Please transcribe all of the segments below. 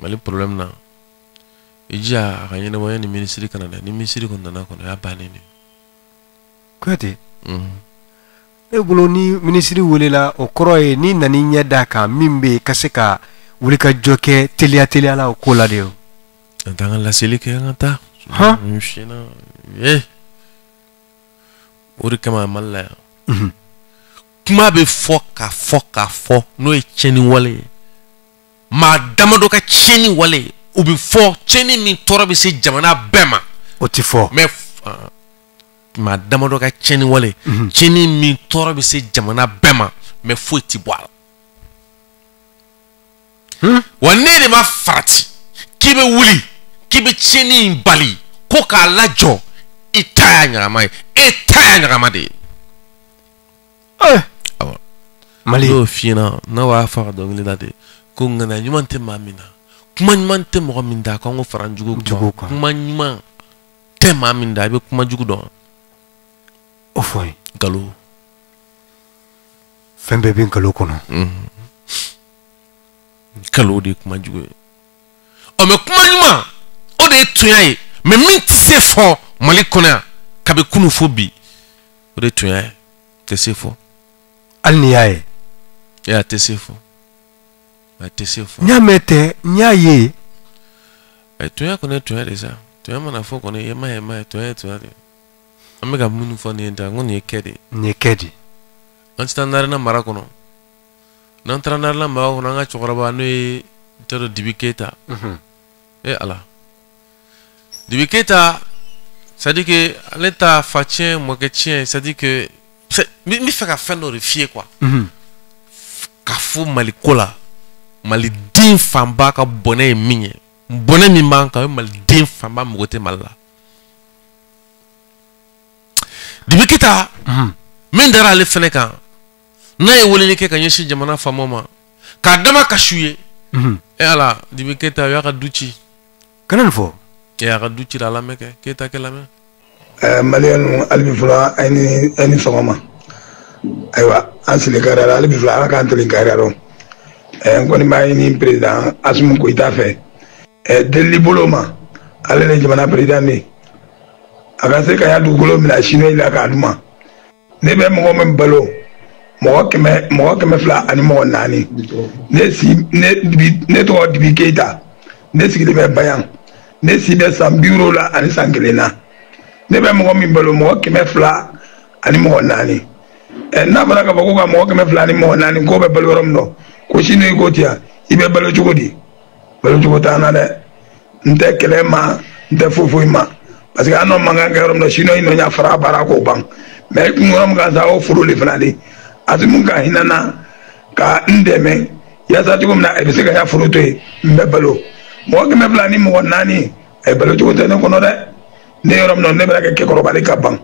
Mali problème na. Ija kanyene moyen ni ministre Canada ni ministre ko nana ko ya banini. Kwete. E bulo ni ministre wolela o koroye ni nani nya daka mimbe kaseka wulika joke telia la ko la de. Ndanga la selike ngata. Ha? Mshina. Uri kama malla. Kuma be foka no e cheni wale. Ma damado ka cheni wale. Ubi fo cheni min tora bi se jamana bema. Oti fo. Me ma damado ka cheni wale. Cheni min tora bi se jamana bema. Me fo ti boala. Wane de ma farati. Kibe wuli. Kibe cheni bali. Koka lajo. Itaya nyamai. Itaya nyamade. Mali do fina na wa fa do ngi dade ko ngana nyumante mamina kuma nyumante mo minda ko ngo faranjugo kuma nyuma te maminda be kuma jugu do o foy galo fembe bin galo kono galo de kuma jugu o me kuma nyuma o de tuyaye me minti se fo mali kona ka be kunu fobi o de tuyaye te se fo alniyaye ya tesefo nyamete nyaye tuya kone tuya desa tuya mana fo kone yema tuya de amega munu fo ni nda ngoni kedi anstandar na marakono nan tranar la ma ko nga chokoraba no e tero dibiketa ala dibiketa ça dit que l'état fatien moi que tien ça dit que mi fait ka faire horrifier quoi Kafu malikola mali din famba ka bonne minye bonne mi manka mali din famba mogote malla dibikita men dara le feneka na e wolini ke kanyeshi jamana famoma ka dama kashuye e ala dibikita ya ka duchi kanan fo ya ka duchi la meke keta ke la me malian albifula ani famoma aywa ansile karara ali bifla ka antele kararo ngoni mai ni president asmu ko itafe deli boloma ale le jamana president ni aga se ka ya du golo mina shino ila ka duma ne be mo men balo mo keme fla ani mo nani ne si ne to dibi keita ne si le be bayan ne si be sam bureau la ani sangelena ne be mo men balo mo keme fla ani mo nani na bala ka bako ka mo ke me flani mo nani ko be balorom no ko shino ko tia ibe balo chugodi balo chugota na de nte kelema nte fufu ma parce que anon manga ngarom no shino ino nya fara bara ko bang me ngorom ga za o furu le flani azimun ka hinana ka ndeme ya za tukum na e se ka ya furu to mbe balo mo ke me flani mo nani e balo chugota no kono de ne yorom no ne bala ke ko robali ka bang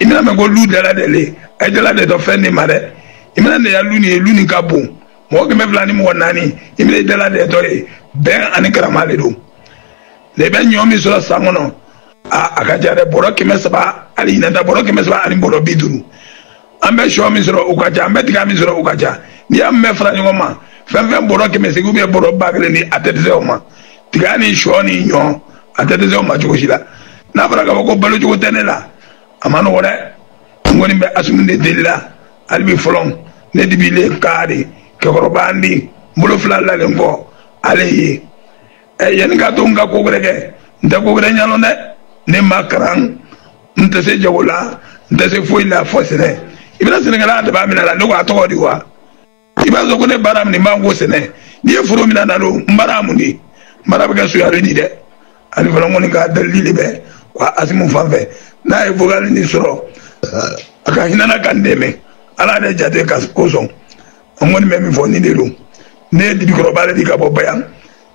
imina me go lu de la dele ay de la de do fendi mare imina ne ya luni ka bon mo ke me flani mo nani imina de la de to ben ani karamale do le ben nyomi so sangono aka jare boro ke me saba ali na da boro ke me saba ani boro biduru ambe sho mi so ukaja ambe tiga mi so ukaja ni amme frani ngoma fen boro ke me segu be boro bagle ni atete o ma tiga ni sho ni nyo atete o ma joshila na braga ko balo jogo tenela amano wala ngoni be asmunde dilla albi folon ne dibile kaade ke korobandi mulo flalla le ngo ale yen ga to nga ko grege nda ko grege nyalo ne makran nta se jawla nta se foila fosene ibra senegala da ba minala ndo ko to diwa iba zo ko ne baram ni mango sene ni furo minana lo mbaramu ni mbarabu ga su yaro ni de ali folon ngoni ga dalili be wa asimu fanfe na e vogal ni soro aka hinana kandeme ala de jate ka koson ngoni memi fo ni delu ne di ko bale di ka bo bayan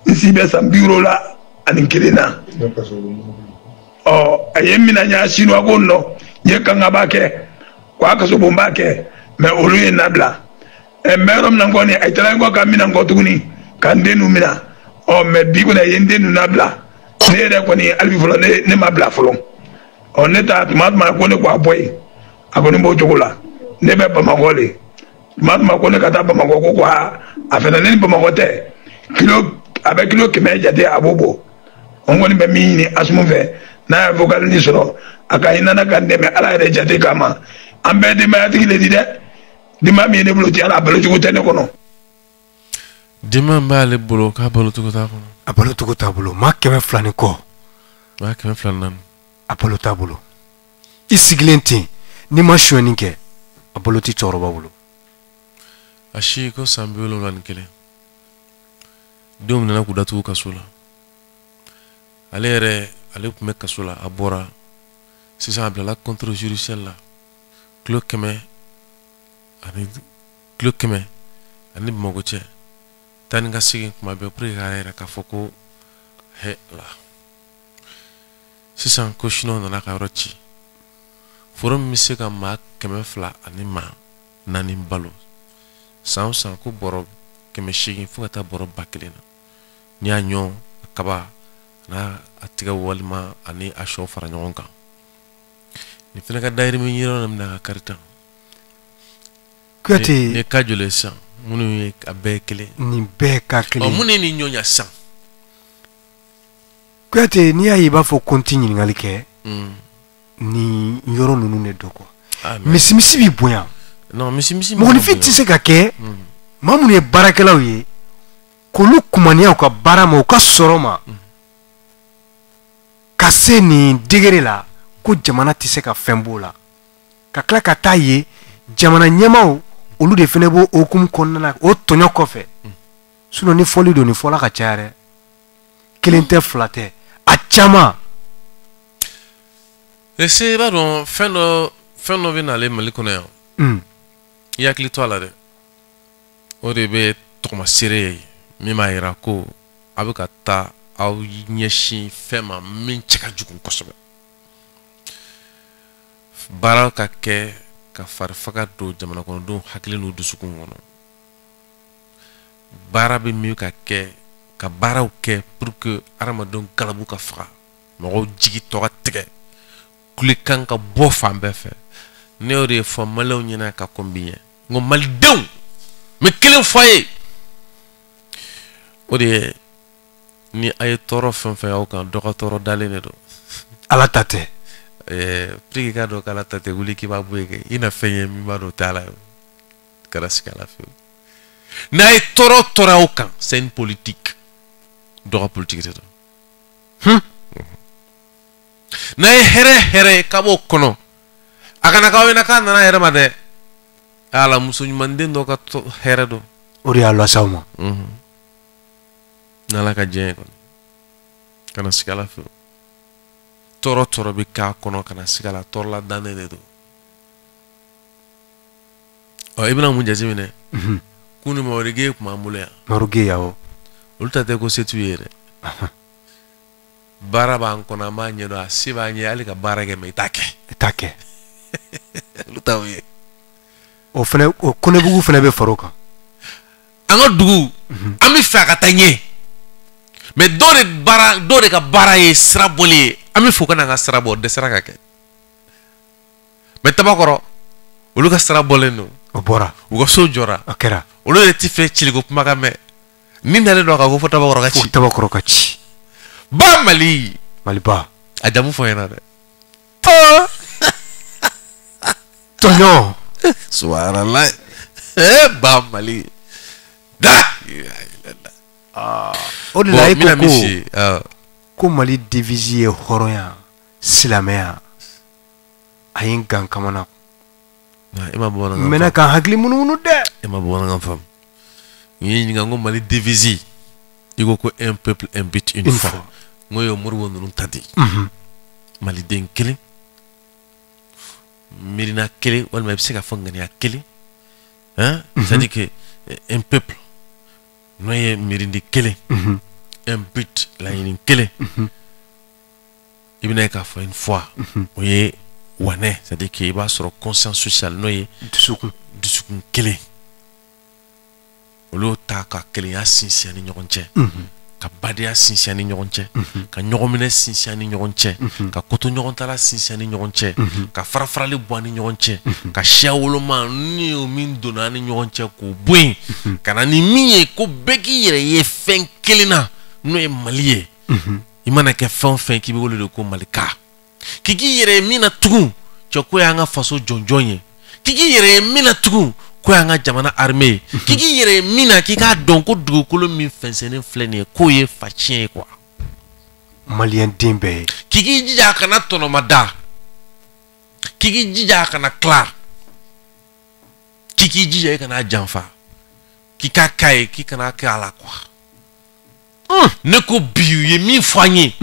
isi be sam bureau la ani kilina ayemina nya sino agonno ye kanga bake kwa ka so bombake me oluye nabla e merom na ngoni ay tala ngo ka mina ngo tuguni kandenu mina me bi ko na yendenu nabla ne de ko ni albi folo ne mabla folo on eta matma ko ne kwa boy akoni bo chokola ne be pamagole matma ko ne kata pamago ko kwa afena ne pamagote kilo avec kilo kɛmɛ jate a b'o bɔ on kɔni bɛ min ɲini Asumu fɛ n'a ye vocal ni sɔrɔ a ka hinɛ ka dɛmɛ Ala yɛrɛ jate kama an bɛɛ denbayatigi le di dɛ denbaya min ye ne bolo ti Ala a balocogo tɛ ne kɔnɔ denbaya b'ale bolo k'a balocogo t'a kɔnɔ a balocogo t'a bolo maa 200 ni kɔ maa 204 a balo t'a bolo i sigilen ten n'i ma sonyɛni kɛ a balo ti cɛkɔrɔba bolo a si ko san 71 denw nana k'u datugu kaso la ale tun bɛ kaso la a bɔra sisan a bilala contrôle judiciaire la kilo 100 ani Bamakɔ cɛ taa ni ka segin kuma bɛɛ pour que k'a yɛrɛ k'a fɔ ko he la sisan ko Chinois nana ka yɔrɔ ci forum min bɛ se ka maa 200 ani maa 4 balo san o san ko bɔrɔ 800 fo ka taa bɔrɔ 1000 na n'i y'a ɲɔ a kaba n'a a tigɛ walima ani a sɔ fara ɲɔgɔn kan nin fana ka dayirimɛ ɲini na minɛ ka kari tan Kuyate ne ka jole sisan minnu ye a bɛɛ kelen nin bɛɛ ka kelen minnu ye nin ɲɔnya sisan Kuyate n'i y'a ye i b'a fɔ ko n ti ɲininkali kɛ nin yɔrɔ ninnu de don quoi misimisi b'i bonya mɔgɔninfin tɛ se ka kɛ maa minnu ye baarakɛlaw ye k'olu kumaniya u ka baara ma u ka sɔrɔ ma ka se nin degré la ko jamana tɛ se ka fɛn b'o la ka tila ka taa ye jamana ɲɛmaaw olu de fana b'o hukumu kɔnɔna na o tɔɲɔ kɔfɛ sinon ni fɔli don ni fɔla ka caya dɛ kelen tɛ fila tɛ a caman ese i b'a dɔn fɛn dɔ bɛ n'ale Mali kɔnɔ yan i hakili to a la dɛ o de bɛ tɔgɔmasere ye min b'a yira ko a bɛ ka taa aw ɲɛsin fɛn ma min cɛ ka jugu kosɛbɛ baara ka kɛ ka fari faga don jamana kɔnɔdenw hakili n'u dusukun kɔnɔ baara bɛ min ka kɛ ka baaraw kɛ pour que adamadenw galabu ka faga mɔgɔw jigi tɔgɔ tigɛ kulekan ka bɔ fan bɛɛ fɛ ne y'o de fɔ maliyɛnw ɲɛna ka kɔn bi ɲɛ n ko malidenw n bɛ kelen fɔ a ye o de ye ni a ye tɔɔrɔ fɛn fɛn y'aw kan dɔ ka tɔɔrɔ dalen de don ala ta tɛ pour que i k'a dɔn k'ala ta tɛ wuli k'i b'a bɔ yen kɛ i na fɛn ye min b'a dɔn o tɛ ala ye kana sigi ala fɛ n'a ye tɔɔrɔ y'aw kan c'est une politique dɔ ka politique de don n'a ye hɛrɛ k'a b'o kɔnɔ a kana k'aw ɲɛna k'a nana hɛrɛ ma dɛ ala muso ɲumanden dɔ ka hɛrɛ don o de y'a las'aw ma n'ala ka diɲɛ ye kɔni kana sigi ala fɛ tɔɔrɔ bɛ k'a kɔnɔ kana sigi ala tɔɔrɔla dannen de don i bɛna mun jateminɛ kunu Mamadu Gueye tun b'an bolo yan Mamadu Gueye awɔ olu ta tɛ ko se t'u ye dɛ baara b'an kɔnɔ an b'a ɲɛdɔn a se b'an ye hali ka baara kɛ mɛ i t'a kɛ olu t'aw ye o fana o Konebugu fana bɛ far'o kan an ka dugu an bɛ fɛ a ka taa ɲɛ mɛ dɔw de ka baara ye sira bɔli ye an bɛ fɔ ka na an ka sira bɔ o dɛsɛra ka kɛ mɛ Tabakɔrɔ olu ka sira bɔlen don o bɔra u ka so jɔra a kɛra olu yɛrɛ tɛ fɛ ciliko kumakan mɛn ni nalen don a kan ko fɔ Tabakɔrɔ ka ci fo Tabakɔrɔ ka ci ba Mali Maliba a jamu fɔ ɲɛna dɛ tɔɲɔ subhanallah ba Mali da o de la e ko Mali devise ye hɔrɔnya silamɛya a ye n gan kamana n mɛna kan hakili munumunu dɛ e ma bamanankan faamu n ye ɲininka n ko Mali devise i ko un peuple un but une foi n ko y'o Moribo ninnu ta di maliden kelen miirina kelen walima i bɛ se ka fɔ ŋaniya kelen c'est-à-dire que un peuple n'o ye miirindi kelen un but laɲini kelen i bɛna ye k'a fɔ une foi o ye wanɛ c'est-à-dire que i b'a sɔrɔ conscience sociale n'o ye dusukun kelen olu ta ka kelenya sinsin ani ɲɔgɔn cɛ ka badenya sinsin ani ɲɔgɔn cɛ ka ɲɔgɔnminɛ sinsin ani ɲɔgɔn cɛ ka koto ɲɔgɔn tala sinsin ani ɲɔgɔn cɛ ka farafarali bɔ ani ɲɔgɔn cɛ ka siya woloma ni o min donna ani ɲɔgɔn cɛ k'o bɔ yen ka na ni min ye ko bɛɛ k'i yɛrɛ ye fɛn kelen na n'o ye Mali ye i mana kɛ fɛn o fɛn k'i bɛ wele de ko Malika k'i k'i yɛrɛ ye min na tugun cɛ ko y'an ka faso jɔnjɔn ye k'i k'i yɛrɛ ye min na tugun ko y'an ka jamana armée ye k'i k'i yɛrɛ ye min na k'i k'a dɔn ko dugukolo min fɛnsɛnnen filɛ nin ye k'o ye facɛn ye quoi Malien den bɛɛ ye k'i k'i jija a kana tɔnɔma da k'i k'i jija a kana tila k'i k'i jija i kana janfa k'i k'a k'a ye k'i kana kɛ a la quoi ne ko bi u ye min fɔ an ye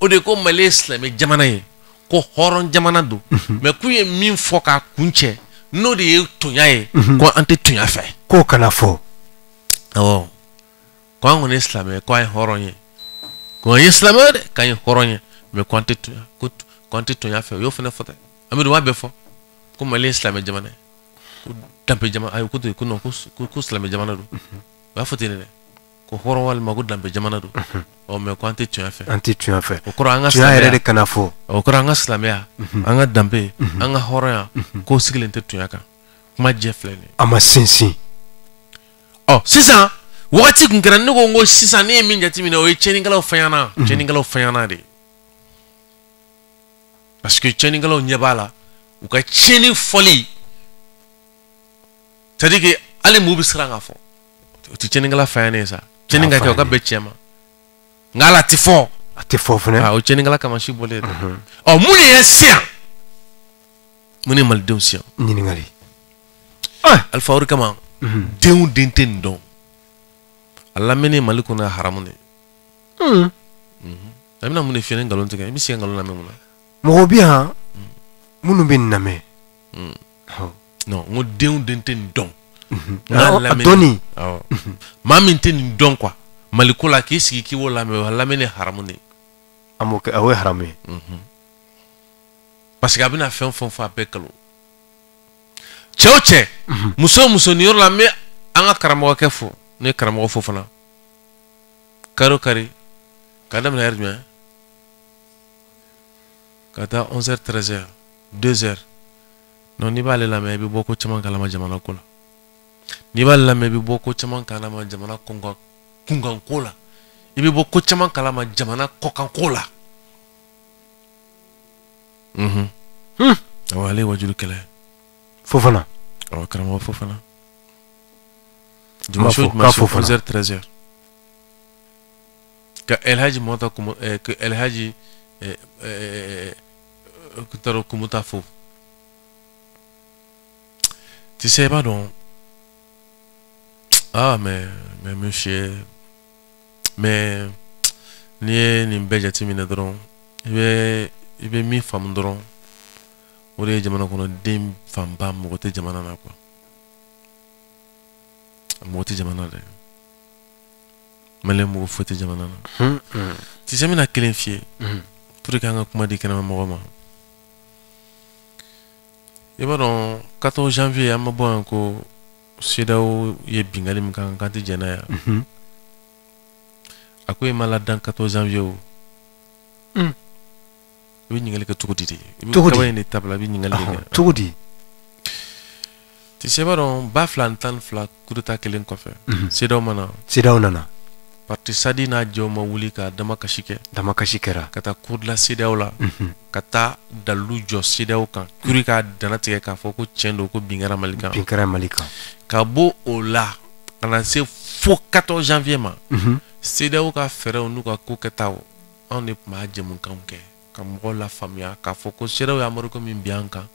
o de ko Mali ye silamɛ jamana ye ko hɔrɔn jamana don mais k'u ye min fɔ k'a kun cɛ n'o de ye tonya ye ko an tɛ tonya fɛ k'o kana fɔ awɔ ko an kɔni ye silamɛ ye ko an ye hɔrɔn ye ko an ye silamɛ ye dɛ k'an ye hɔrɔn ye mais ko an tɛ tonya ko an tɛ tonya fɛ o y'o fana fɔ dɛ Amidu b'a bɛɛ fɔ ko Mali ye silamɛ jamana ye ko danbe jamana ayi ko to ko non ko silamɛ jamana don o y'a fɔ ten dɛ ko hɔrɔn walima ko danbe jamana don mais ko an tɛ tonya fɛ an tɛ tonya fɛ o kɔrɔ an ka silamɛya yɛrɛ de kana fɔ o kɔrɔ an ka silamɛya an ka danbe an ka hɔrɔnya k'o sigilen tɛ tonya kan kuma jɛ filɛ nin ye a ma sinsin sisan wagati kun kɛra ne ko n ko sisan ne ye min jateminɛ o ye tiɲɛnikɛlaw fɛɲɛna tiɲɛnikɛlaw fɛɲɛna de parce que tiɲɛnikɛlaw ɲɛ b'a la u ka tiɲɛni fɔli c'est à dire que hali m'u bɛ siran k'a fɔ o tɛ tiɲɛnikɛla fɛɲɛnen ye sa tiɲɛni ka kɛ o ka bɛn tiɲɛ ma nka ala tɛ fɔ a tɛ fɔ fɛnɛ o tiɲɛnikɛla kama si bɔlen dɛ mun de ye siyan mun de ye malidenw siyan ɲininkali Alpha o de kama denw den tɛ nin dɔn a lamɛnni Mali kɔnɔ ye haramu de ye a bɛna mun de fiyɛ ni nkalon tigɛ i bɛ se ka nkalon lamɛn mun na mɔgɔ bɛ yan minnu bɛ nin lamɛn non n ko denw den tɛ nin dɔn a dɔnni maa min tɛ nin dɔn quoi Mali ko la k'i sigi k'i b'o lamɛn o lamɛnni ye haramu de ye a m'o kɛ o ye haramu ye parce que a bɛna fɛn o fɛn fɔ a bɛɛ kalo cɛ o cɛ muso o muso nin yɔrɔ la n bɛ an ka karamɔgɔkɛ fo ne ye karamɔgɔ fo fana kari o kari k'a daminɛ heure jumɛn ka taa 11h 13h 2h non n'i b'ale lamɛn i bɛ bɔ ko caman kalama jamana ko la n'i b'ale lamɛn i bɛ bɔ ko caman kalama jamana kunkan ko la i bɛ bɔ ko caman kalama jamana kɔkan ko la awɔ ale ye wajulu kɛlɛ Fofana awɔ karamɔgɔ Fofana dimanche 11h 13h ka El Hadji Mota que El Hadji Kutaro Kumuta fo tu sais pas donc mais monsieur mais n'i ye nin bɛɛ jateminɛ dɔrɔn i bɛ min faamu dɔrɔn o de ye jamana kɔnɔ den fanba mɔgɔ tɛ jamana na quoi mɔgɔ tɛ jamana dɛ Maliyɛn mɔgɔ foyi tɛ jamana na tu sais n bɛna kelen f'i ye pour que an ka kuma di kɛnɛma mɔgɔ ma i b'a dɔn 14 janvier an ma bɔ yan ko CEDEAO ye bingali min kan k'an tɛ jɛn n'a ye a ko e ma ladan 14 janvier o i bɛ ɲininkali kɛ cogo di de i bɛ kaba in de tabila i bɛ ɲininkali de kɛ cogo di tu sais b'a dɔn 2012 coup d'état kelen kɔfɛ CEDEAO nana parti Sadi n'a jɛw ma wuli ka damakasi kɛra ka taa cour de la CEDEAO la ka taa dalilu jɔ CEDEAO kan kuri k'a dana tigɛ k'a fɔ ko tiɲɛ don ko bin kɛra Mali kan ka bɔ o la ka na se fo 14 janvier ma CEDEAO ka fɛɛrɛw n'u ka ko kɛtaw anw de tun b'a jɛmukanw kɛ ka mɔgɔw lafaamuya k'a fɔ ko CEDEAO ye Amérique min bin an kan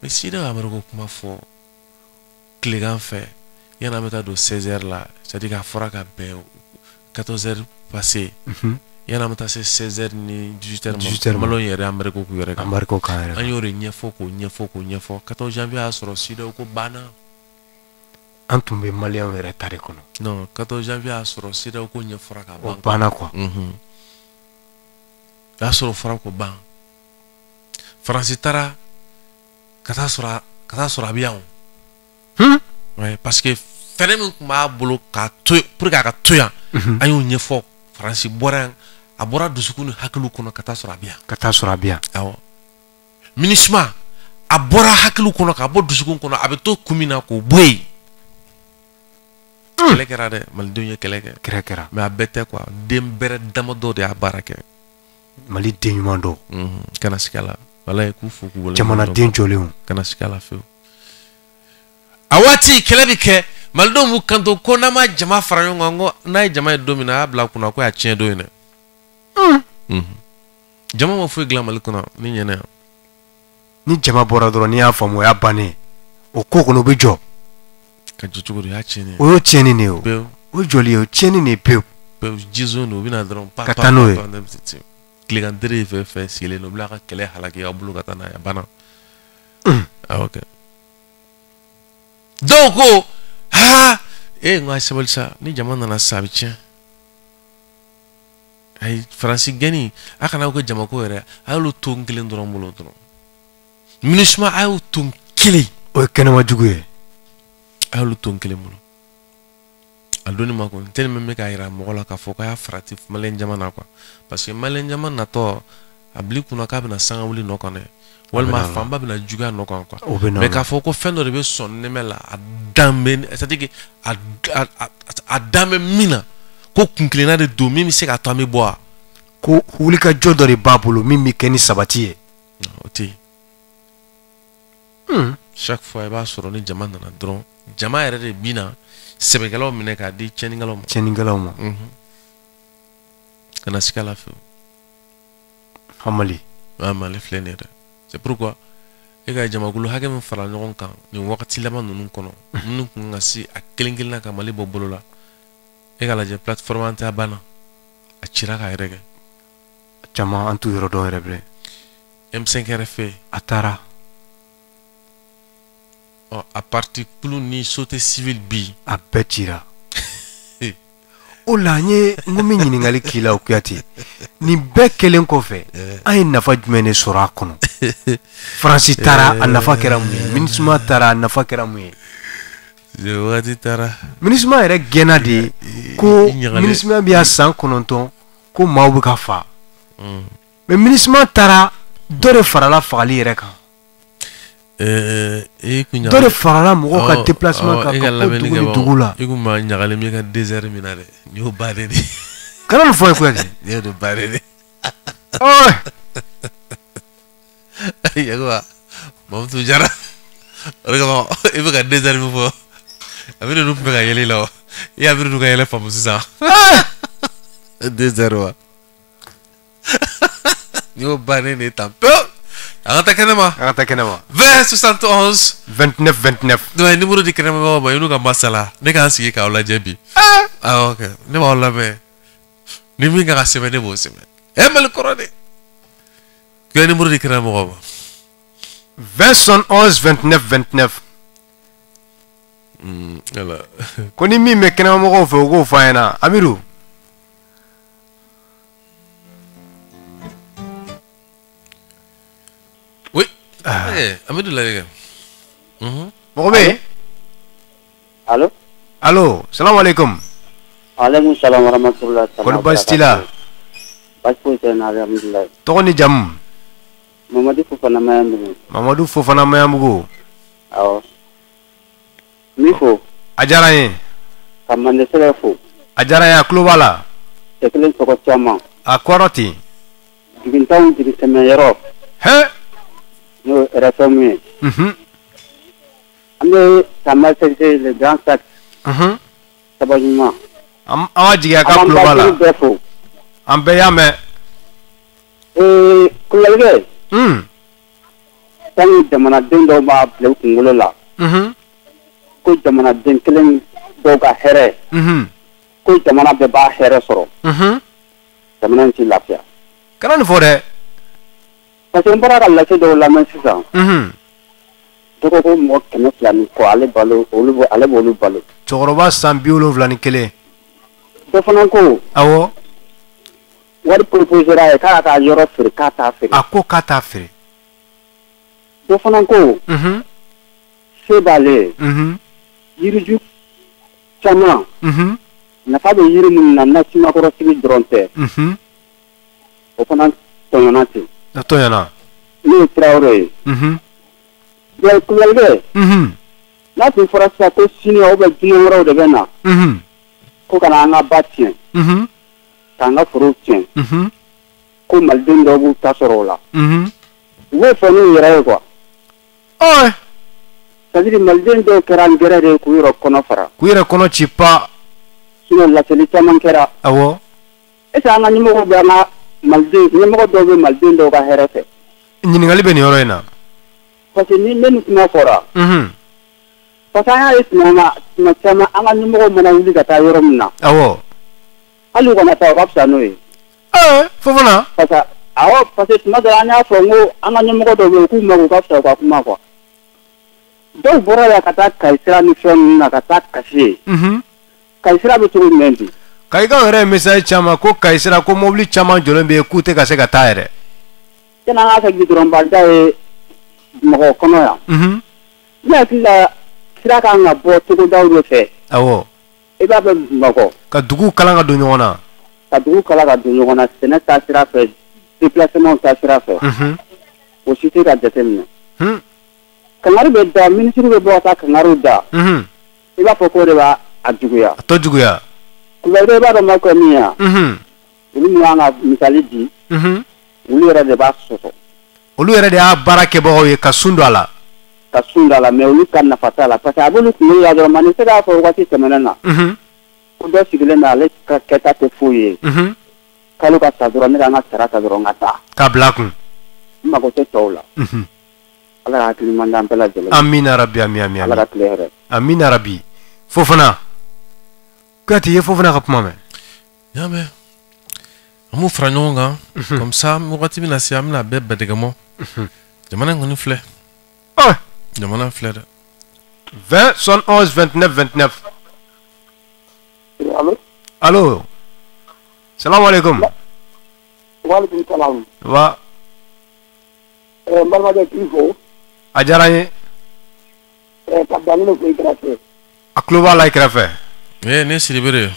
mais CEDEAO ye Amérique kuma fɔ tilegan fɛ yan'an bɛ taa don 16h la c'est-à-dire k'a fɔra ka bɛn 14h passé yan'an bɛ taa se 16h ni 18h ma maliyɛnw yɛrɛ Amérique k'u yɛrɛ kan an y'o de ɲɛfɔ k'o ɲɛfɔ 14 janvier y'a sɔrɔ CEDEAO ko banna an tun bɛ maliyɛnw yɛrɛ ta de kɔnɔ non 14 janvier y'a sɔrɔ CEDEAO ko ɲɛfɔra ka ban o banna quoi y'a sɔrɔ fɔra ko ban Faransi taara ka taa sɔrɔ a bɛ yan ouais parce que fɛɛrɛ min tun b'a bolo k'a to pour que a ka to yan an y'o ɲɛfɔ Faransi bɔra yan a bɔra dusukun ni hakiliw kɔnɔ ka taa sɔrɔ a bɛ yan awɔ MINUSMA a bɔra hakiliw kɔnɔ ka bɔ dusukun kɔnɔ a bɛ to kun min na k'o bɔ yen kɛlɛ kɛra dɛ malidenw ye kɛlɛ kɛ kɛra mais a bɛɛ tɛ quoi den bɛrɛ damadɔ de y'a baara kɛ mali den ɲuman dɔ kana siga la walayi k'u fo k'u wale jamanaden jɔlenw kana siga la fewu a waati kɛlɛ bi kɛ malidenw b'u kanto ko n'a ma jama fara ɲɔgɔn kan ko n'a ye jama ye don min na a y'a bila kunna ko y'a tiɲɛ don in dɛ jama ma foyi dilan mali kɔnɔ ni ɲɛnɛ yan ni jama bɔra dɔrɔn n'i y'a faamu o y'a bannen o ko kɔnɔ o bɛ jɔ ka jɔ cogo di o y'a tiɲɛni o y'o tiɲɛni de ye o pewu o jɔli ye o tiɲɛni de ye pewu pewu jizo n'o bɛna dɔrɔn ka taa n'o ye tilegan tere ye fɛn fɛn sigilen n'o bila ka kɛlɛ halaki aw bolo ka taa n'a ye a banna awɔ kɛ dɔw ko n ko a sabali sa ni jama nana sa a bɛ tiɲɛ ayi faransi gɛnni a kana aw kɛ jamako yɛrɛ a y'olu to n kelen dɔrɔn bolo dɔrɔn MINUSMA a y'o to n kelen o ye kɛnɛmajugu ye a y'olu to n kelen bolo a donni ma kɔni tellement bɛ k'a yira mɔgɔ la k'a fɔ k'a y'a farati maliyɛn jama na quoi parce que maliyɛn jama natɔ a bil'i kunna k'a bɛna sanga wuli nɔ kan dɛ walima a fanba bɛna juguya nɔ kan quoi mais k'a fɔ ko fɛn dɔ de bɛ sɔn nɛmɛ la a dan bɛ c'est à dire que a dan bɛ min na ko kunkilenna de don min bɛ se k'a to an bɛ bɔ a ko wulikajɔ dɔ de b'a bolo min bɛ kɛ ni sabati ye o tɛ yen chaque fois i b'a sɔrɔ ni jama nana dɔrɔn jama yɛrɛ de bɛ na sɛbɛkɛlaw minɛ k'a di tiɲɛnikɛlaw ma kana siga la fewu Mali filɛ nin ye dɛ c'est pourquoi e ka jamakulu hakɛ min fara ɲɔgɔn kan nin wagati laban ninnu kɔnɔ minnu kun ka se a kelen kelenna ka Mali bɔ bolo la e ka lajɛ plateforme an tɛ a banna a cira k'a yɛrɛ kɛ caman an t'u yɔrɔ dɔn yɛrɛ bilen M5 RFI a taara a parti kulu ni société civile bi a bɛɛ cira o la n ye n ko n bɛ ɲininkali k'i la o Kuyate nin bɛɛ kɛlen kɔfɛ an ye nafa jumɛn de sɔrɔ a kɔnɔ faransi taara a nafa kɛra mun ye MINUSMA taara a nafa kɛra mun ye wagati taara MINUSMA yɛrɛ gɛnna de ye ko MINUSMA bɛ yan san 9 ko maaw bɛ ka fa mais MINUSMA taara dɔ de farala fagali yɛrɛ kan dɔ de farala mɔgɔw ka déplacement kan ka bɔ dugu ni dugu la i kun ma ɲagalen min ka désert min na dɛ nin y'o baden de kana nin fɔ ye Kuyate nin y'o baden de yakuba Mamutu Jara o de kama i bɛ ka désert min fɔ a bɛ ninnu tun bɛ ka yɛlɛ i la o i y'a bɛ ninnu ka yɛlɛ faamu sisan désert wa nin y'o baden de tan pewu an ka taa kɛnɛma 20 71 29 29 non numéro di kɛnɛmabagaw ma i n'u ka masala ne k'an sigi k'aw lajɛ bi ok ne b'aw lamɛn ni min kan ka sɛbɛn ne b'o sɛbɛn Mali kɔrɔ de kɛ numéro di kɛnɛmabagaw ma 20 71 29 29 voilà ko ni min bɛ kɛnɛmamɔgɔw fɛ o k'o fɔ an ɲɛna Amidu Amidu lajɛ mɔgɔ bɛ yen allo salamu aleykum aleykum salam wa rahmatulah kɔni baasi t'i la baasi foyi tɛ n na alhamdulilayi tɔgɔ ni jamu Mamadu Fofana Mayanbugu Mamadu Fofana Mayanbugu awɔ n b'i fo a diyara n ye ka Mandesɛbɛ fo a diyara n ye a tulo b'a la cɛ kelen tɔgɔ caman a kɔrɔ ten jigintanw jigi tɛmɛyɔrɔ n'o ye RFM ye an bɛ taama fêter le grand sac sabaɲuman an ka jigi a ka tulo b'a la an bɛɛ fo an bɛɛ y'a mɛn Kulalikɛ sanni jamanaden dɔw b'a bila u kunkolo la ko jamanaden kelen dɔw ka hɛrɛ ko jamana bɛɛ b'a hɛrɛ sɔrɔ jamana in tɛ lafiya kana nin fɔ dɛ parce que n bɔra ka lase dɔw lamɛn sisan dɔ ko mɔgɔ 200 ni kɔ ale b'olu balo cɛkɔrɔba san 71 dɔ fana ko awɔ wari proposera a ye k'a ka yɔrɔ feere k'a t'a feere a ko k'a t'a feere dɔ fana ko se b'ale ye yiriju caman nafa bɛ yiri minnu na nasimakɔrɔsigi dɔrɔn tɛ o fana tɔɲɔna ten a tɔɲɔna n'o ye Tarawele ye Kulalikɛ n'a tun fɔra sisan ko sini ou bien diinɛ wɛrɛw de bɛ na ko ka na an ka ba tiɲɛ k'an ka forow tiɲɛ ko malidenw dɔw b'u ta sɔrɔ o la u b'o fɔ n'u yɛrɛ ye quoi c'est-à-dire malidenw dɔw kɛra angɛrɛ de ye k'u yɛrɛ kɔnɔ fara k'u yɛrɛ kɔnɔ ci pa sinon laseli caman kɛra awɔ est-ce que an ka ɲɛmɔgɔw bɛ an ka maliden ɲɛmɔgɔ dɔw bɛ maliden dɔw ka hɛrɛ fɛ ɲininkali bɛ nin yɔrɔ in na parce que ni ne ni kuma fɔra parce que an y'a ye tuma caman an ka ɲɛmɔgɔw mana wuli ka taa yɔrɔ min na awɔ hali u kana taa o ka fisa n'o ye Fofana parce que tuma dɔ la an y'a fɔ n ko an ka ɲɛmɔgɔ dɔw bɛ yen k'u ma k'u ka fisa u ka kuma quoi dɔw bɔra yan ka taa Kayi sira ni fɛn ninnu na ka taa kasi yen Kayi sira bɛ cogo jumɛn bi Kayikaw yɛrɛ ye message caman ko Kayi sira ko mobili caman jɔlen bɛ yen k'u tɛ ka se ka taa yɛrɛ yanni an k'a kɛ gudɔrɔnbaliya ye mɔgɔ kɔnɔ yan ne hakili la sira kan ka bɔ togodaw de fɛ awɔ i b'a fɛ Bamakɔ ka duguw kalan ka don ɲɔgɔn na ka dugu kala ka don ɲɔgɔn na sɛnɛ taa sira fɛ déplacement taa sira fɛ o si tɛ ka jateminɛ kangari bɛ da minisiri bɛ bɔ ka taa kangariw da i b'a fɔ k'o de b'a juguya a tɔ juguya gouvernement i b'a dɔn ma kɛ min ye olu min y'an ka misali di olu yɛrɛ de b'a sɔsɔ olu yɛrɛ de y'a baara kɛbagaw ye ka sun don a la ka sun don a la mais olu ka nafa t'a la parce que a b'olu kunkolo la dɔrɔn man se k'a fɔ wagati tɛmɛnen na ko dɔ sigilen bɛ ale ka kɛta tɛ foyi ye k'ale ka sa dɔrɔn ne k'an ka sara ta dɔrɔn ka taa k'a bila a kun n mago tɛ tɔw la ala ka hakili man di an bɛɛ lajɛlen amina rabi ami ala ka tile hɛrɛ amina rabi Fofana Kuyate ye Fofana ka kuma mɛn y'a mɛn an b'u fara ɲɔgɔn kan comme ça wagati bɛna se an bɛna bɛɛ bɛdɛgɛmɔ jamana in kɔni filɛ jamana filɛ dɛ 20 71 29 29 allo salamu alaikum waaleykum salaam wa n balimakɛ k'i fo a diyara n ye ka daminɛ ko i kɛrɛfɛ a tulo b'a la i kɛrɛfɛ ne Siribere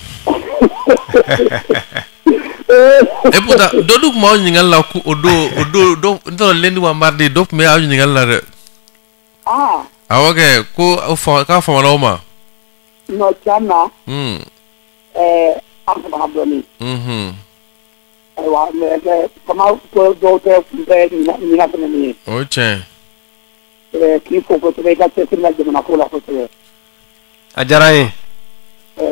et pourtant dɔ tun b'aw ɲininkali la ko o don n t'a dɔn lundi ou mardi dɔ tun bɛ aw ɲininkali la dɛ awɔ kɛ ko k'a famana o ma non tiɲɛ na an famana dɔɔnin ayiwa mais kama ko dɔw tɛ kun tɛ ɲinan fɛnɛ min ye o ye tiɲɛ k'i fo kosɛbɛ i ka cɛsiri la jamana ko la kosɛbɛ a diyara n ye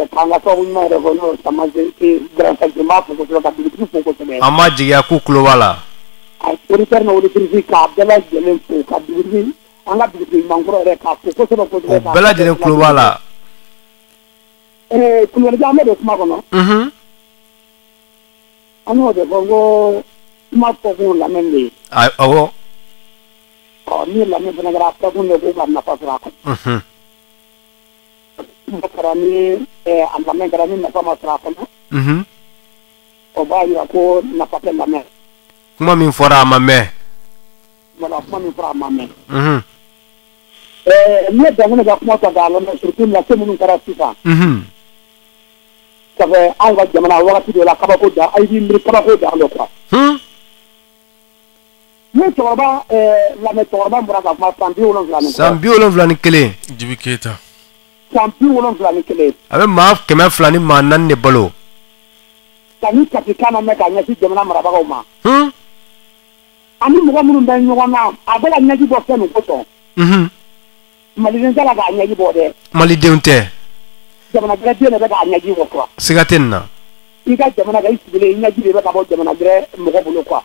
k'an ka sababu ɲuman yɛrɛ fɔ n'o sama garanti n b'a fo kosɛbɛ ka dugutigi fo kosɛbɛ an ma jigiya k'u tulo b'a la auditeur na auditrice k'a bɛɛ lajɛlen fo ka dugutigi an ka dugutigi mankɔrɔ yɛrɛ k'a fo kosɛbɛ kosɛbɛ o bɛɛ lajɛlen tulo b'a la kulubalijan an bɛ don kuma kɔnɔ an y'o de fɔ ko kuma fɔkun lamɛn de ye awɔ ni lamɛn fana kɛra a fɔkun de k'u ka nafa sɔrɔ a kɔnɔ kɛra ni a lamɛn kɛra ni nafa ma sɔrɔ a kɔnɔ o b'a yira ko nafa tɛ lamɛn kuma min fɔra a ma mɛn voilà kuma min fɔra a ma mɛn n'i ye daminɛ ka kuma ta k'a lamɛn surtout lase minnu kɛra sisan ça fait anw ka jamana wagati dɔ la kabako da ayi b'i miiri kabako da le quoi ni cɛkɔrɔba lamɛn cɛkɔrɔba bɔra ka kuma san 70 ni san 71 Jibi Keita san 71 a bɛ maa 200 ni maa 4 de balo sani katikan na mɛn ka ɲɛsin jamana marabagaw ma ani mɔgɔ minnu bɛ ɲɔgɔn na a bɛ ka ɲɛji bɔ fɛn min kosɔn maliden tɛ la k'a ɲɛji bɔ dɛ malidenw tɛ jamana gɛrɛ den de bɛ k'a ɲɛji bɔ quoi siga tɛ nin na i ka jamana kan i sigilen i ɲɛji de bɛ ka bɔ jamana gɛrɛ mɔgɔ bolo quoi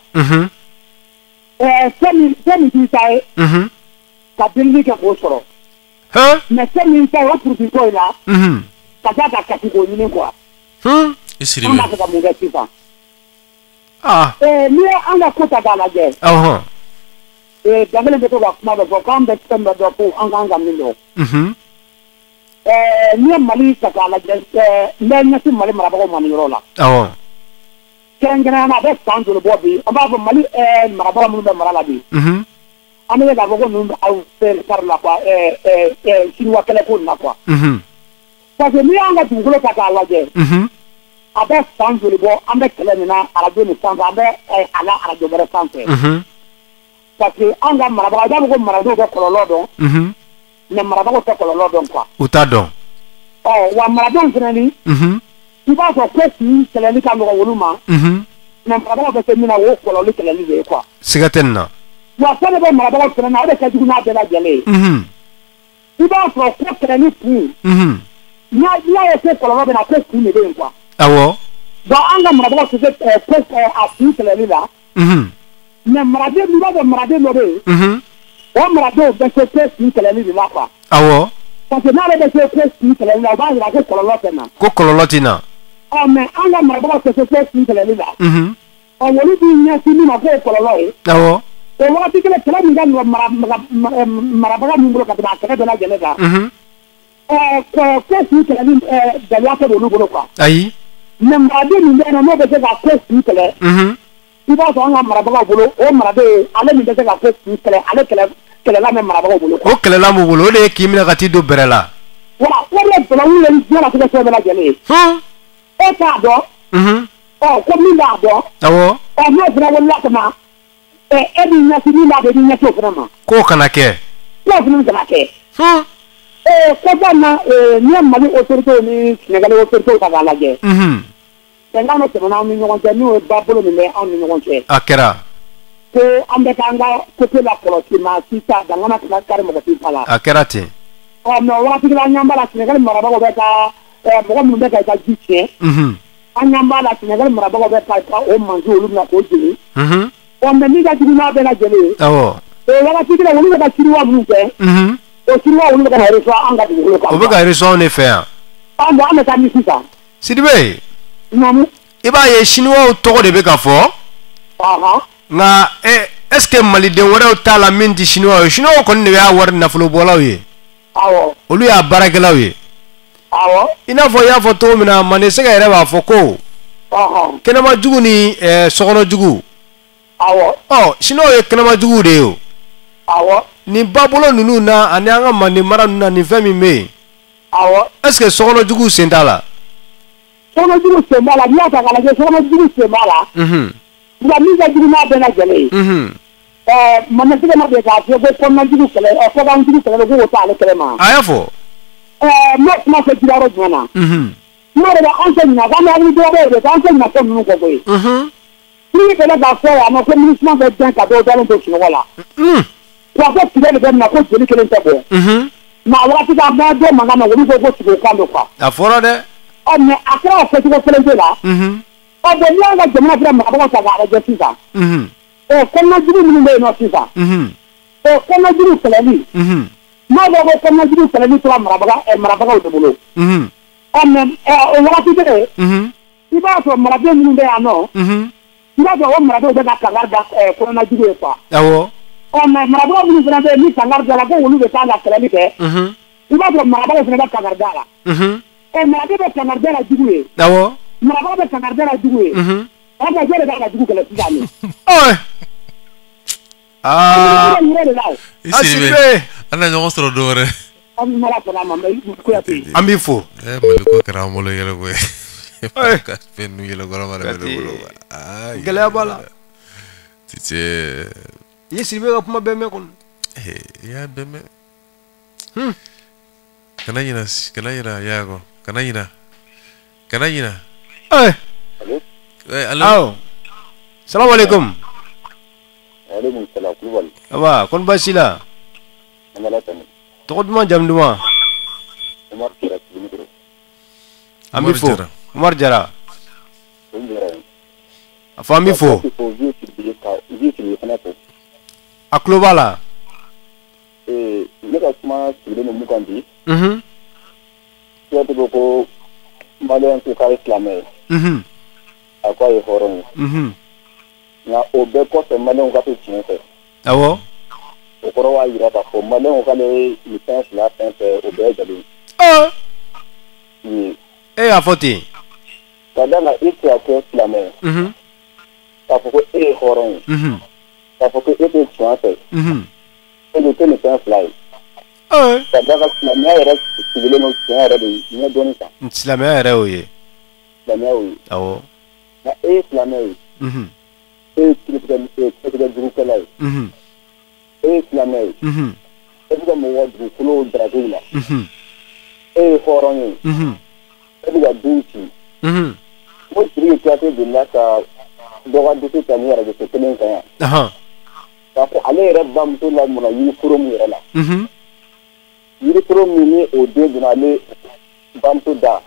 fɛn min t'i ta ye ka delili kɛ k'o sɔrɔ mais fɛn min ta ye o puruti ko in na ka taa ka kasi k'o ɲini quoi an b'a fɛ ka mun kɛ sisan n'i ye an ka ko ta k'a lajɛ danbele bɛ to ka kuma dɔ fɔ k'an bɛ fɛn bɛɛ dɔn ko an k'an ka min dɔn n'i ye Mali ta k'a lajɛ n bɛ ɲɛsin Mali marabagaw ma nin yɔrɔ la kɛrɛnkɛrɛnnenya la a bɛ san joli bɔ bi an b'a fɔ Mali marabaga minnu bɛ mara la bi an bɛ k'a fɔ ko ninnu aw fɛ kari la quoi Siniwa kɛlɛ ko nin na quoi parce que n'i y'an ka dugukolo ta k'a lajɛ a bɛ san joli bɔ an bɛ kɛlɛ nin na arajo nin sanfɛ an bɛ a la arajo wɛrɛ sanfɛ parce que an ka marabaga i b'a fɔ ko maradenw bɛ kɔlɔlɔ dɔn mais marabaw tɛ kɔlɔlɔ dɔn quoi u t'a dɔn wa maradenw fana ni i b'a sɔrɔ ko si kɛlɛli ka nɔgɔ olu ma mais marabaw bɛ se min na o kɔlɔli kɛlɛli de ye quoi siga tɛ nin na wa fɛn de bɛ marabaw fana na o de ka jugu n'a bɛɛ lajɛlen ye i b'a sɔrɔ ko kɛlɛli kun n'a ye ko kɔlɔlɔ bɛ na ko kun de bɛ yen quoi awɔ donc an ka marabaw tɛ se ko a kun kɛlɛli la mais maraden min b'a dɔn maraden dɔ bɛ yen o maradenw bɛ se ko kun kɛlɛli de la quoi awɔ parce que n'ale bɛ se ko kun kɛlɛli la o b'a yira ko kɔlɔlɔ tɛ na ko kɔlɔlɔ tɛ na mais an ka marabaw tɛ se ko kun kɛlɛli la olu b'i ɲɛsin min ma k'o ye kɔlɔlɔ ye awɔ o wagati kelen kɛlɛ min ka nɔgɔ marabaga min bolo ka tɛmɛ a kɛlɛ bɛɛ lajɛlen kan ko kun kɛlɛli gɛlɛya tɛ olu bolo quoi ayi mais maraden min bɛ yen nɔ n'o bɛ se ka ko kun kɛlɛ i b'a sɔrɔ an ka marabagaw bolo o maraden ale min bɛ se ka ko kun kɛlɛ ale kɛlɛla bɛ marabagaw bolo o kɛlɛla b'u bolo o de ye k'i minɛ ka t'i don bɛrɛ la voilà o de ye bɛlɛwu ye diɲɛlatigɛ fɛn bɛɛ lajɛlen ye e t'a dɔn ko min b'a dɔn awɔ n'o fana wulila ka na e b'i ɲɛsin min b'a dɔn i b'i ɲɛsin o fana ma k'o kana kɛ k'o fana kana kɛ kɔfɛ na n'i ye Mali autorités ni Sénégal autorités ta k'a lajɛ bɛnkan dɔ tɛmɛna an ni ɲɔgɔn cɛ n'o ye ba bolo min bɛ an ni ɲɔgɔn cɛ a kɛra ko an bɛ k'an ka côté la kɔlɔsi maa si t'a dan kana tɛmɛ kari mɔgɔ si ta la a kɛra ten mais o wagati la an ɲɛ b'a la Sénégal marabagaw bɛ ka mɔgɔ minnu bɛ ka i ka ji tiɲɛ an ɲɛ b'a la Sénégal marabagaw bɛ ka o mansin olu bɛna k'o jeni mais min ka jugu n'a bɛɛ lajɛlen ye awɔ o wagati la olu bɛ ka chinois minnu kɛ o chinois olu bɛ ka reçoit an ka dugukolo kan o bɛ ka reçoit ne fɛ yan an bɛ taa min sisan Sidibe naamu i b'a ye chinois tɔgɔ de bɛ ka fɔ nka est-ce que maliden wɛrɛw t'a la min tɛ chinois ye chinois kɔni de y'a wari nafolobɔlaw ye awɔ olu y'a baarakɛlaw ye awɔ i n'a fɔ i y'a fɔ cogo min na Mandesɛgɛ yɛrɛ b'a fɔ ko kɛnɛmajugu ni sokɔnɔjugu awɔ chinois ye kɛnɛmajugu de ye o awɔ nin babolo ninnu na ani an ka Mande mara ninnu na nin fɛn min bɛ yen awɔ est-ce que sokɔnɔjugu sen t'a la sokɔnɔjugu sen b'a la n'i y'a ta k'a lajɛ sokɔnɔjugu sen b'a la nka min ka jugu n'a bɛɛ lajɛlen ye Mandesɛgɛ ma de k'a fɔ ko kɔnɔnajugu kɛlɛ kɔkanjugu kɛlɛ ko o t'ale kɛlɛ ma a y'a fɔ n'o kuma fɔ jira yɔrɔ jumɛn na n'o de bɛ an tɛ ɲina k'an bɛ hakili dɔw bɛ yen k'an tɛ ɲina fɛn ninnu kɔ koyi n'i kɛlɛ k'a fɔ yan nɔ ko ministre bɛ dɛn ka dɔw dalen to sunɔgɔ la wa ko tile de bɛ na ko joli kelen tɛ bɔ nka a wagati la bɛɛ dɔ mankan na olu ko sigi o kan don quoi a fɔra dɛ mais a kɛra o kɛcogo kelen de la bon n'i y'an ka jamana fana marabagaw ta k'a lajɛ sisan kɔnɔnajugu minnu bɛ yen nɔ sisan kɔnɔnajugu kɛlɛli n'a bɛ ko kɔnɔnajugu kɛlɛli tora marabagaw de bolo mais o wagati kelen i b'a sɔrɔ maraden minnu bɛ yan nɔ i b'a sɔrɔ o maradenw bɛ ka kangari da kɔnɔnajugu ye quoi awɔ mais marabagaw minnu fana bɛ yen ni kangari dara ko olu bɛ taa ka kɛlɛli kɛ i b'a sɔrɔ marabagaw fana bɛ kangari da la maraden bɛ kangari da la jugu ye awɔ marabagaw bɛ kangari da la jugu ye an ka jɛ de b'a ka jugu kɛlɛ sisan nin Sidibe an na ɲɔgɔn sɔrɔ don wɛrɛ an b'i fo Mali ko kɛra an bolo yɛlɛ koyi ka fɛn ninnu yɛlɛ kɔrɔma de bɛ ne bolo gɛlɛya b'a la Tite i ye Sidibe ka kuma bɛɛ mɛn kɔni i y'a bɛɛ mɛn kana ɲina Yago kana ɲina allo salamu alaikum alaikum salam kulubali aba kon basi la tɔgɔ duman jamu duman an b'i fo Umar Jara a fɔ an b'i fo a tulo b'a la ne ka kuma sigilen mun kan bi tɔgɔ ko maliyɛn ko k'a ye silamɛ ye a ko a ye hɔrɔn ye nka o bɛɛ kɔfɛ maliyɛnw ka to tiɲɛ fɛ awɔ o kɔrɔ b'a jira k'a fɔ maliyɛnw k'ale nin fɛn fila fɛn fɛn o bɛɛ ye nkalon ye e y'a fɔ ten ka da la e tɛ ka kɛ silamɛ ye k'a fɔ ko e ye hɔrɔn ye k'a fɔ ko e tɛ tiɲɛ fɛ e de tɛ nin fɛn fila ye ka da ka silamɛya yɛrɛ sigilen don tiɲɛ yɛrɛ de ɲɛ dɔɔnin kan silamɛya yɛrɛ y'o ye silamɛya y'o ye awɔ nka e ye silamɛ ye e ye kiiritigɛ jurukɛla ye e ye silamɛ ye e bɛ ka mɔgɔ dugukolo darako la e ye hɔrɔn ye e bɛ ka du ci o siri ye kuyate delila ka dɔgɔdugu ta ni arajo kelen kan yan k'a fɔ ale yɛrɛ bamuso lamɔna yiriforo min yɛrɛ la yiriforo min ni o den donna ale bamuso da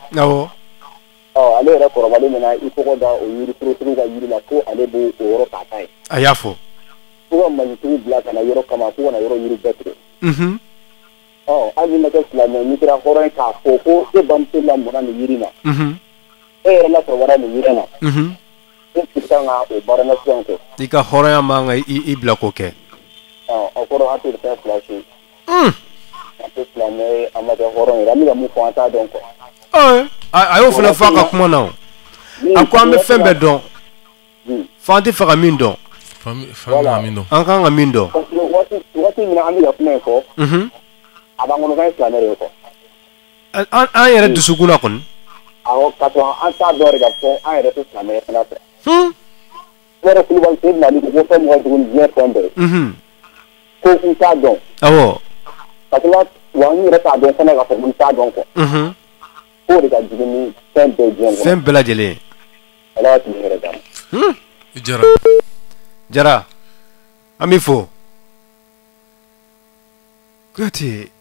ale yɛrɛ kɔrɔbalen nana i tɔgɔ da o yiriforotigi ka yiri la ko ale b'o yɔrɔ k'a ta ye a y'a fɔ ko ka majitigi bila ka na yɔrɔ kama ko ka na yɔrɔ yiri bɛɛ tigɛ hali ni ma kɛ silamɛ n'i kɛra hɔrɔn ye k'a fɔ ko e bamuso lamɔna nin yiri la e yɛrɛ la kɔrɔbara nin yiri la e tɛ kan ka o baara nasɔn kɛ i ka hɔrɔnya man kan i bila k'o kɛ o kɔrɔ an tɛ fɛn fila si an tɛ silamɛ an ma kɛ hɔrɔn ye an bɛ ka mun fɔ an t'a dɔn quoi a y'o fana fɔ a ka kuma na a ko an bɛ fɛn bɛɛ dɔn fo an tɛ fɛ ka min dɔn an kan ka min dɔn waati min na an bɛ ka kuma in fɔ a b'an kɔnɔ k'an ye silamɛ de ye quoi an yɛrɛ dusukun na kɔni awɔ ka sɔrɔ an t'a dɔn de ka fɔ an yɛrɛ tɛ silamɛ ye fana fɛ yɛrɛ kulubali se nali ko fɛn min ka jugu ni diɲɛ fɛn bɛɛ ko n t'a dɔn awɔ parce que wa n yɛrɛ t'a dɔn fana ka fɔ n t'a dɔn quoi k'o de ka jugu ni fɛn bɛɛ diɲɛ kɔnɔ fɛn bɛɛ lajɛlen ala ka tɛmɛ yɛrɛ d'a ma Jara an b'i fo Kuyate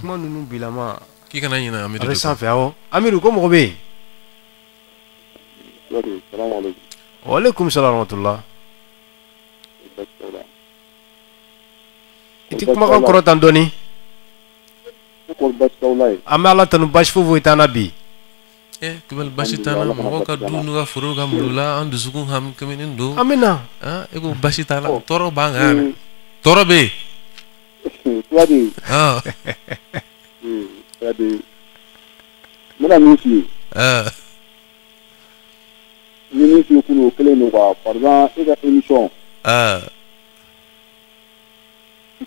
kuma ninnu bilama k'i kana ɲinɛ Amidu a bɛ sanfɛ awɔ Amidu ko mɔgɔ bɛ yen waaleykum salaam wa rahmatulah i tɛ kumakan kɔrɔtan dɔɔni an bɛ Ala tanu baasi foyi t'an na bi kibali basi t'an na mɔgɔw ka du n'u ka forow ka malo la an dusukun hami kɛmɛnen don amina e ko basi t'a la tɔɔrɔ b'an kan yan tɔɔrɔ bɛ yen n bɛna min f'i ye n ye min f'i ye kunun o kelen don quoi par exemple e ka émission n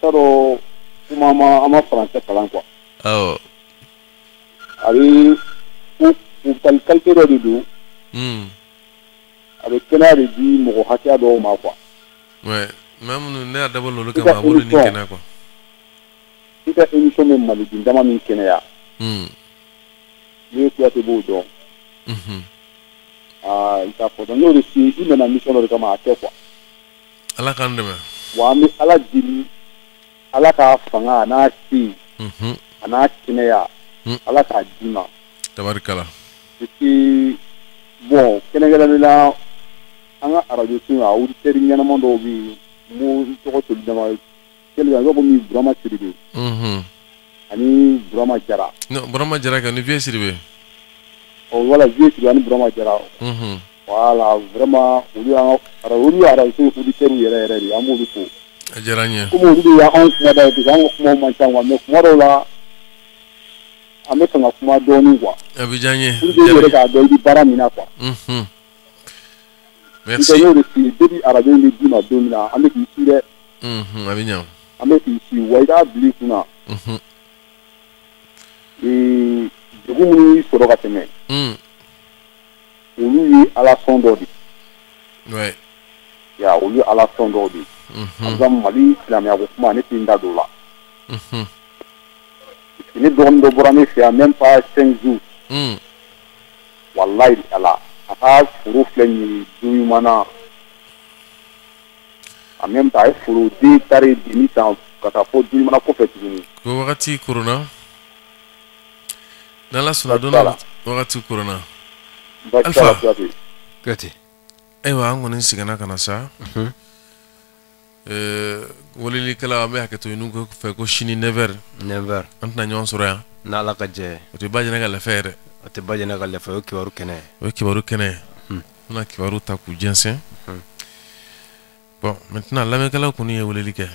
t'a dɔn kuma an ma faransɛ kalan quoi a bɛ u qualité dɔ de don a bɛ kɛnɛya de di mɔgɔ hakɛya dɔw ma quoi maa minnu ne y'a dabɔ olu kama a b'olu ni kɛnɛya quoi i ka émission bɛ maliden dama min kɛnɛya n'i ye Kuyate b'o dɔn i t'a fɔ dɔn n'o de f'i ye i nana mission dɔ de kama a kɛ quoi Ala k'an dɛmɛ wa an bɛ Ala deli Ala ka fanga a n'a se a n'a kɛnɛya Ala k'a d'i ma tabarikala et puis bon kɛnɛkɛnɛ la an ka radio so a auditeurs ɲɛnama dɔw bɛ yen n tɔgɔ toli dama quelqu'un dɔ komi Burama Sidibe ani Burama Jara non Burama Jara kɛ ni Vieux Sidibe voilà Vieux Sidibe ani Burama Jara voilà vraiment olu ye radio so auditeurs yɛrɛ yɛrɛ de an b'olu fo a diyara n ye komi olu de y'anw kuma da ye parce que an ka kumaw man ca quoi mais kuma dɔw la an bɛ fɛ ka kuma dɔɔni quoi a bɛ diya n ye pour que i yɛrɛ k'a dɔn i bɛ baara min na quoi merci n y'o de f'i ye depuis radio in bɛ d'i ma don min na an bɛ k'i ci dɛ a bɛ ɲa an bɛ k'i ci wa i k'a bila i kunna degun minnu y'i sɔrɔ ka tɛmɛ olu ye Ala sɔn dɔ de ya olu ye Ala sɔn dɔw de par exemple Mali silamɛya ko kuma ne tɛ n da don o la ne dɔgɔnin dɔ bɔra ne fɛ yan même pas 5 jours walayi Ala a ka foro filɛ nin ye don ɲuman na en même temps a ye foro den taara deni san ka taa fɔ don ɲuman na kɔfɛ tuguni ko wagati korona n'Ala sɔnna don dɔ wagati korona Alpha Kuyate ayiwa an kɔni seginna ka na sa welelikɛla an bɛ hakɛto ɲini u fɛ ko sini 9h an tɛna ɲɔgɔn sɔrɔ yan n'Ala ka jɛ ye o tɛ ba jɛnɛ ka lɛfɛ yɛrɛ o tɛ ba jɛnɛ ka lɛfɛ o ye kibaru kɛnɛ ye o ye kibaru kɛnɛ ye n bɛna kibaru ta k'u jɛnsɛn bon maintenant lamɛnnikɛlaw kɔni ye weleli kɛ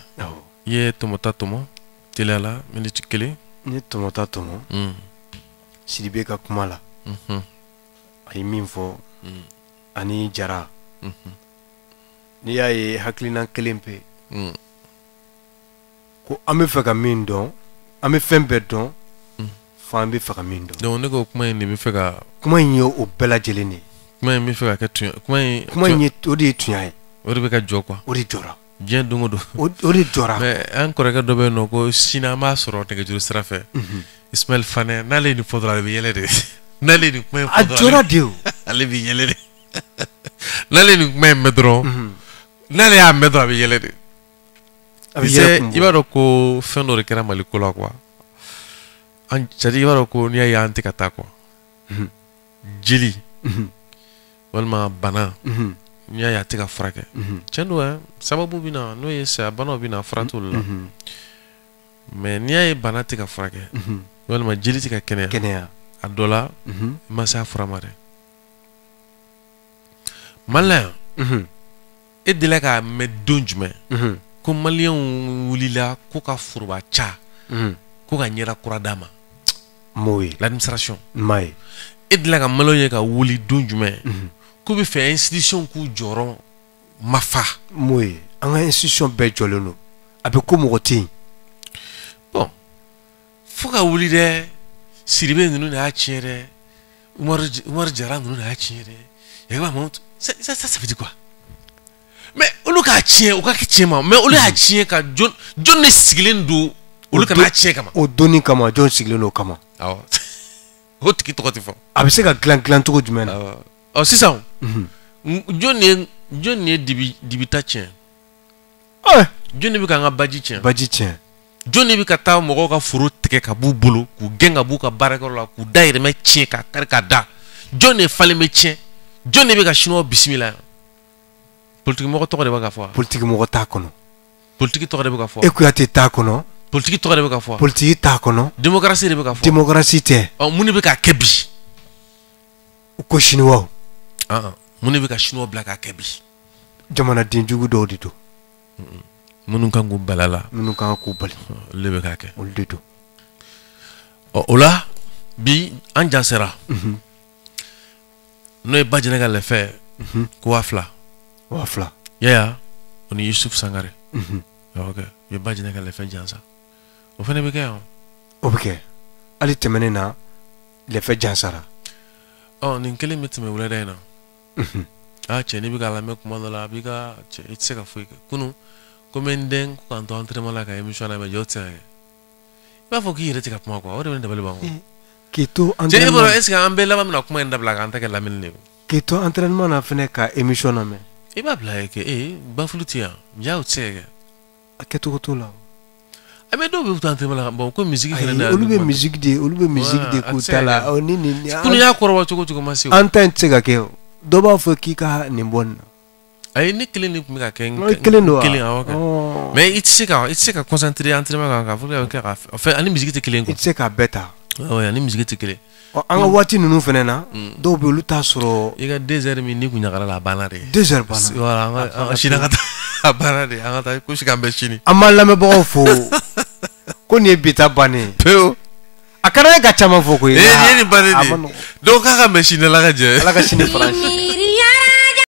i ye tɔmɔta tɔmɔ teliya la miniti 1 n ye tɔmɔta tɔmɔ Sidibe ka kuma la a ye min fɔ ani Jara n'i y'a ye hakilina kelen pe ko an bɛ fɛ ka min dɔn an bɛ fɛn bɛɛ dɔn fo an bɛ fɛ ka min dɔn donc ne ko kuma in de bɛ fɛ ka kuma in ye o bɛɛ lajɛlen de ye kuma in bɛ fɛ ka kɛ tunya kuma in ye o de ye tunya ye o de bɛ ka jɔ quoi o de jɔra diɲɛ don o don o de jɔra mais an kɔrɔkɛ dɔ bɛ yen nɔ ko sini an b'a sɔrɔ nɛgɛjuru sira fɛ Ismaël Fanɛ n'ale ye nin fɔ dɔrɔn ale bɛ yɛlɛ de n'ale ye nin kuma in fɔ dɔrɔn a jɔra de o ale bɛ yɛlɛ de n'ale ye nin kuma in mɛn dɔrɔn n'ale y'a mɛn dɔrɔn a bɛ yɛlɛ de i b'a dɔn ko fɛn dɔ de kɛra Mali ko la quoi c'est-à-dire i b'a dɔn ko n'i y'a ye an tɛ ka taa quoi jeli walima bana n'i y'a ye a tɛ ka furakɛ tiɲɛ don sababu bɛ na n'o ye saya banaw bɛ na fura t'olu la mais n'i y'a ye bana tɛ ka furakɛ walima jeli tɛ ka kɛnɛya a dɔ la i ma se a fura ma dɛ Mali la yan e delila k'a mɛn don jumɛn ko maliyɛnw wulila ko ka foroba ca ko ka ɲɛda kura d'a ma m'o ye l'administration m'a ye e delila ka maliyɛnw ye ka wuli don jumɛn k'u bɛ fɛ institution k'u jɔyɔrɔ ma fa m'o ye an ka institution bɛɛ jɔlen don a bɛ ko mɔgɔ tɛ yen bon fo ka wuli dɛ Sidibe ninnu de y'a tiɲɛ dɛ Umaru Jara ninnu de y'a tiɲɛ dɛ Yakuba Mamutu ça veut dire quoi mais olu k'a tiɲɛ o ka kɛ tiɲɛ ma mais olu y'a tiɲɛ ka jɔn de sigilen don olu kana tiɲɛ kama o donni kama jɔn sigilen don o kama awɔ o tigi tɔgɔ tɛ fɔ a bɛ se ka dilan cogo jumɛn na ɔ sisan jɔn de ye dibi ta tiɲɛ jɔn de bɛ k'an ka baji tiɲɛ jɔn de bɛ ka taa mɔgɔw ka foro tigɛ ka b'u bolo k'u gɛn ka b'u ka baarakɛyɔrɔ la k'u dayirimɛ tiɲɛ ka kari ka da jɔn de falen bɛ tiɲɛ jɔn de bɛ ka siniwaw bisimila yan politique mɔgɔ tɔgɔ de bɛ ka fɔ politique mɔgɔ t'a kɔnɔ politique tɔgɔ de bɛ ka fɔ Ekuyate t'a kɔnɔ politique tɔgɔ de bɛ ka fɔ politique t'a kɔnɔ démocratie de bɛ ka fɔ démocratie tɛ mun de bɛ k'a kɛ bi ko siniwaw mun de bɛ ka siniwaw bila k'a kɛ bi jamanaden jugu dɔw de don minnu kan k'u bala la minnu kan k'u bali olu de bɛ k'a kɛ olu de don o la bi an jan sera n'o ye Bajɛnɛ ka lɛfɛ ko 2000 yaya o ni Yusuf Sangare ok u ye Bajɛnɛ ka lɛfɛ jansa o fana bɛ kɛ yan o bɛ kɛ hali tɛmɛnen na lɛfɛ jansara nin kelen bɛ tɛmɛ wulada in na cɛ n'i bɛ k'a lamɛn kuma dɔ la a b'i ka cɛ i tɛ se ka foyi kɛ kunun ko n bɛ n den ko k'an to entraînement la ka émission lamɛn jɔ o tɛ se ka kɛ i b'a fɔ k'i yɛrɛ tɛ ka kuma quoi o de bɛ ne dabali ban k'i to cɛ e bolo est ce que an bɛɛ laban bɛna kuma in dabila k'an ta kɛ lamɛnni de ye k'i to entraînement na fɛnɛ ka émission lamɛn i b'a bila kɛ bafulu tɛ yan ja o tɛ se ka kɛ a kɛcogo t'o la mais dɔw bɛ to entraînement la bon ko musique fɛnɛ na olu bɛ musique de k'u ta la ni kunun y'a kɔrɔbɔ cogo cogo ma se o an ta in tɛ se ka kɛ dɔ b'a fɔ k'i ka nin bɔ nin na ayi ne kelen de tun bɛ ka kɛ kelen don kelen awɔ kɛ mais i tɛ se ka concentrer entraînement kan k'a fɔ k'a kɛ ka fɛn ani musique tɛ kelen quoi i tɛ se k'a bɛɛ ta ani musique tɛ kelen an ka waati ninnu fɛnɛ na dɔw bɛ olu t'a sɔrɔ i ka 2 heures min n'i kun ɲagara la a banna de 2 heures banna voilà an ka sini an ka taa a banna de an ka taa ko si k'an bɛɛ sini an b'an lamɛnbagaw fo ko nin ye bi ta bannen pewu a ka d'an ye ka caman fɔ koyi nin ye nin bannen de ye donc k'a ka mɛn sini ala ka jɛ ala ka sini faransi